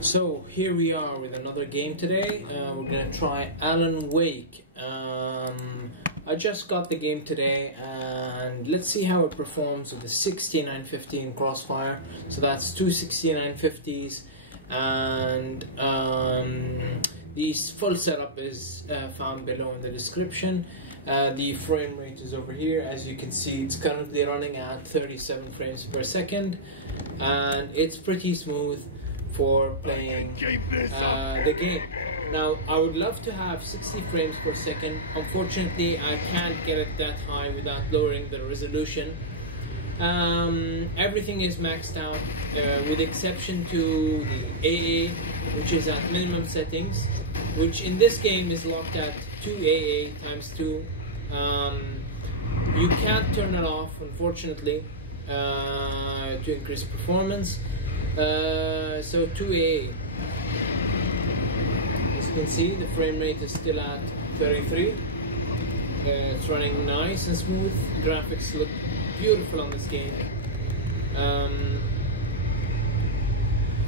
So here we are with another game today. We're gonna try Alan Wake. I just got the game today, and let's see how it performs with the 6950 in Crossfire. So that's two 6950s, and the full setup is found below in the description. The frame rate is over here. As you can see, it's currently running at 37 frames per second, and it's pretty smooth for playing the game. Now, I would love to have 60 frames per second. Unfortunately, I can't get it that high without lowering the resolution. Everything is maxed out, with exception to the AA, which is at minimum settings, which in this game is locked at 2 AA times 2. You can't turn it off, unfortunately, to increase performance. So 2A. As you can see, the frame rate is still at 33. It's running nice and smooth. Graphics look beautiful on this game.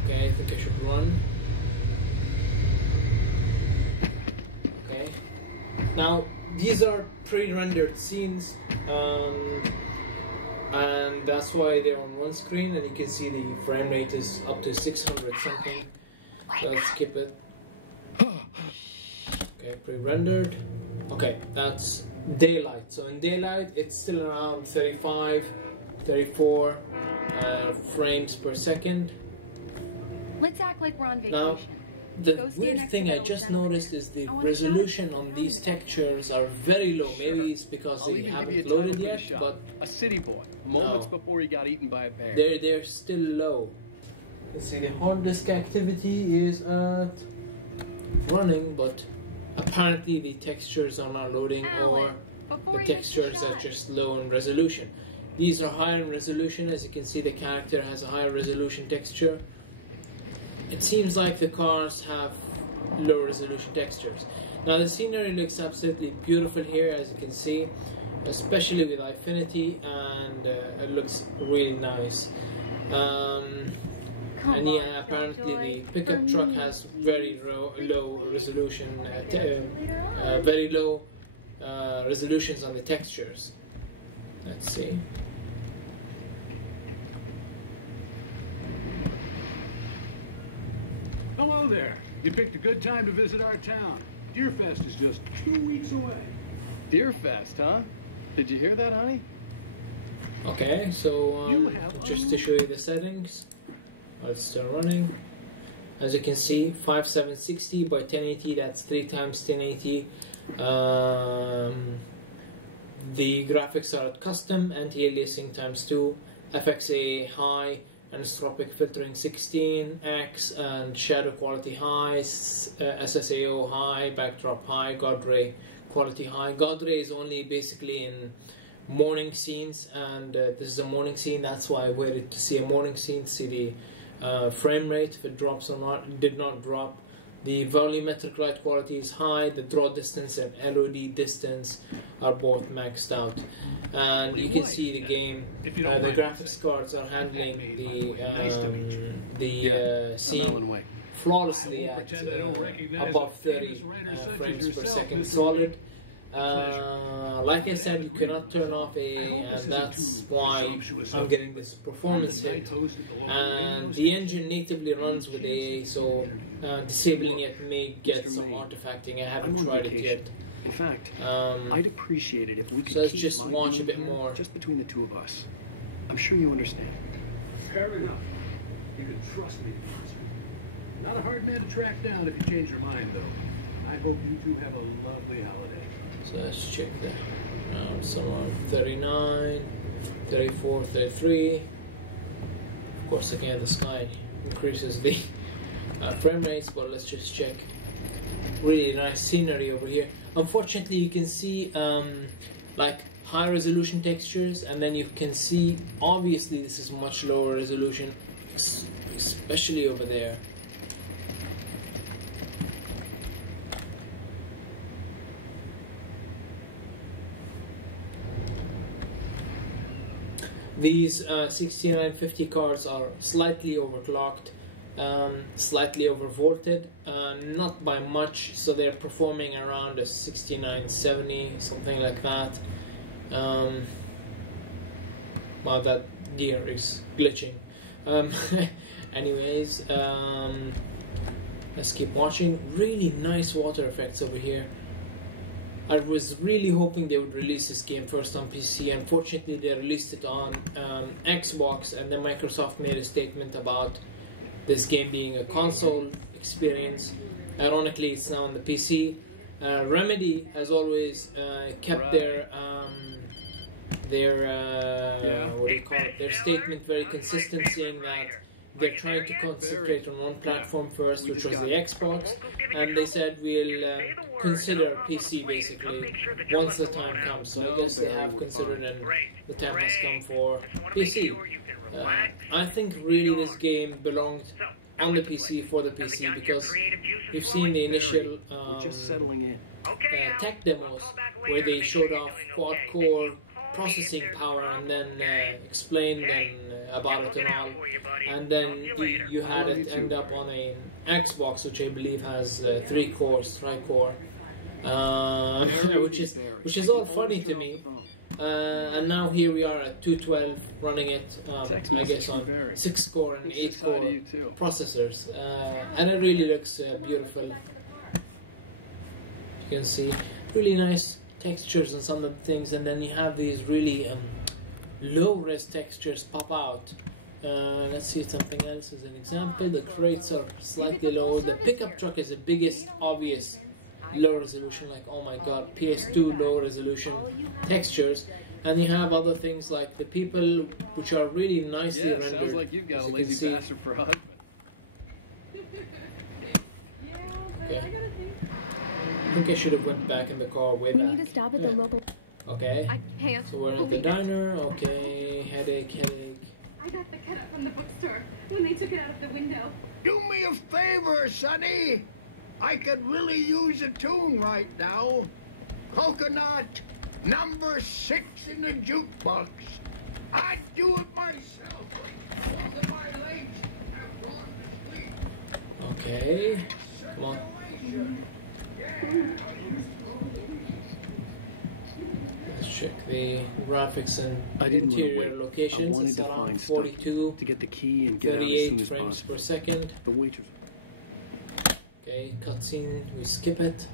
Okay, I think I should run. Okay. Now, these are pre-rendered scenes. And that's why they're on one screen, and you can see the frame rate is up to 600 something. So let's skip it. Okay, pre-rendered. Okay, that's daylight. So in daylight, it's still around 35, 34 frames per second. Let's act like we're on vacation. Now, the weird thing I just noticed is the resolution on these textures are very low. Maybe it's because they haven't loaded yet, but a city boy, moments before he got eaten by a bear. They're still low. You can see the hard disk activity is at running, but apparently the textures are not loading, or the textures are just low in resolution. These are higher in resolution. As you can see, the character has a higher resolution texture. It seems like the cars have low resolution textures. Now the scenery looks absolutely beautiful here, as you can see, especially with EYEFINITY, and it looks really nice. And yeah, apparently the pickup truck has very low resolution, very low resolutions on the textures. Let's see. Hello there. You picked a good time to visit our town. Deerfest is just 2 weeks away. Deerfest, huh? Did you hear that, honey? Okay, so just to show you the settings, let's start running. As you can see, 5760 by 1080, that's 3 times 1080. The graphics are at custom, anti-aliasing times 2, FXA high, anisotropic filtering 16x, and shadow quality high, SSAO high, backdrop high, God ray quality high. God ray is only basically in morning scenes, and this is a morning scene. That's why I waited to see a morning scene to see the frame rate, if it drops or not. It did not drop. The volumetric light quality is high. The draw distance and LOD distance are both maxed out, and you can see the game. The graphics cards are handling the scene flawlessly at above 30 frames per second solid. Like I said, you cannot turn off AA, and that's why I'm getting this performance hit. And the engine natively runs with AA, so disabling it may get some artifacting. I haven't tried it yet. In fact, I'd appreciate it if we could. So let's just watch a bit more. Just between the two of us. I'm sure you understand. Fair enough. You can trust me. Not a hard man to track down if you change your mind, though. I hope you two have a lovely holiday. So let's check that. Somewhere 39, 34, 33. Of course, again, the sky increases the frame rates, but let's just check. Really nice scenery over here. Unfortunately, you can see like high resolution textures, and then you can see obviously this is much lower resolution, especially over there. These 6950 cards are slightly overclocked, slightly overvolted, not by much, so they're performing around a 6970, something like that. Wow, that gear is glitching. Anyways, let's keep watching. Really nice water effects over here. I was really hoping they would release this game first on PC. Unfortunately, they released it on Xbox, and then Microsoft made a statement about this game being a console experience. Ironically, it's now on the PC. Remedy, as always, kept their what do you call it? Their statement very consistent, saying that they're trying to concentrate on one platform first, which was the Xbox, and they said we'll consider PC basically once the time comes. So I guess they have considered, and the time has come for PC. I think really this game belonged on the PC for the PC, because we've seen the initial tech demos where they showed off quad-core processing power and then explained about it and all, and then you had it end up on an Xbox, which I believe has 3 cores, tri-core, which is all funny to me. And now here we are at 212 running it, I guess on 6-core and 8-core processors, and it really looks beautiful. You can see really nice textures on some of the things, and then you have these really low-res textures pop out. Let's see something else as an example. The crates are slightly low. The pickup truck is the biggest obvious low resolution, like oh my god, PS2 low resolution textures. And you have other things like the people, which are really nicely rendered. Sounds like you've got a lazy bastard for a husband. Okay. I think I should have went back in the car way back. We need to stop at the local. Okay. I can't. So we're at the diner. Okay. Headache. I got the cat from the bookstore when they took it out of the window. Do me a favor, Sonny. I could really use a tune right now. Coconut, number 6 in the jukebox. I'd do it myself. Look at my legs have gone to sleep. Okay. Come on. Let's check the graphics and interior locations. It's around 42 to get the key and 38 frames per second. The waitress. Okay, cutscene, we skip it.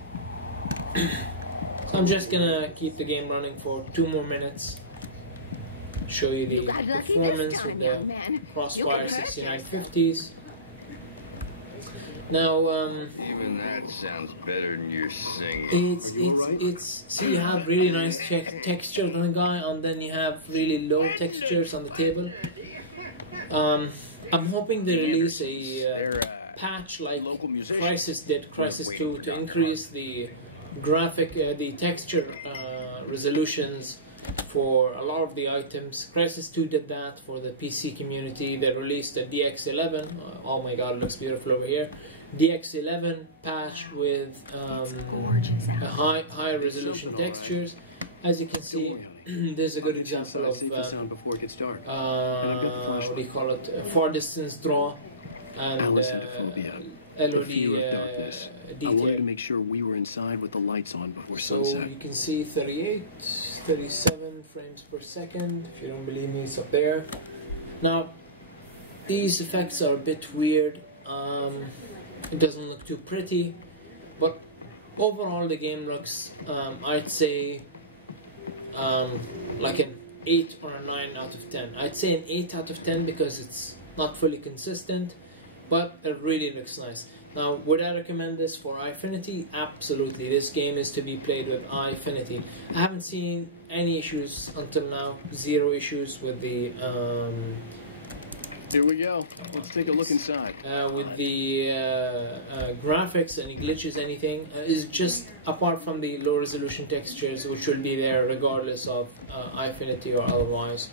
So I'm just gonna keep the game running for 2 more minutes. Show you the performance with the Crossfire 6950s. Now, even that sounds better than your singing. it's see, you have really nice textures on the guy, and then you have really low textures on the table. I'm hoping they release a patch like Crysis did, Crysis 2, to increase the the texture resolutions for a lot of the items. Crysis 2 did that for the PC community. They released a DX11. Oh my god, it looks beautiful over here. DX11 patch with a high resolution textures. As you can see, there's a good example of what do you call it? Far distance draw and LOD detail. I wanted to make sure we were inside with the lights on before sunset. So you can see 38, 37 frames per second. If you don't believe me, it's up there. Now, these effects are a bit weird. It doesn't look too pretty, but overall the game looks, I'd say, like an 8 or a 9 out of 10. I'd say an 8 out of 10 because it's not fully consistent, but it really looks nice. Now, would I recommend this for EYEFINITY? Absolutely. This game is to be played with EYEFINITY. I haven't seen any issues until now. 0 issues with the here we go. Let's take a look inside. With the graphics, any glitches, anything, is just apart from the low resolution textures, which will be there regardless of EYEFINITY or otherwise.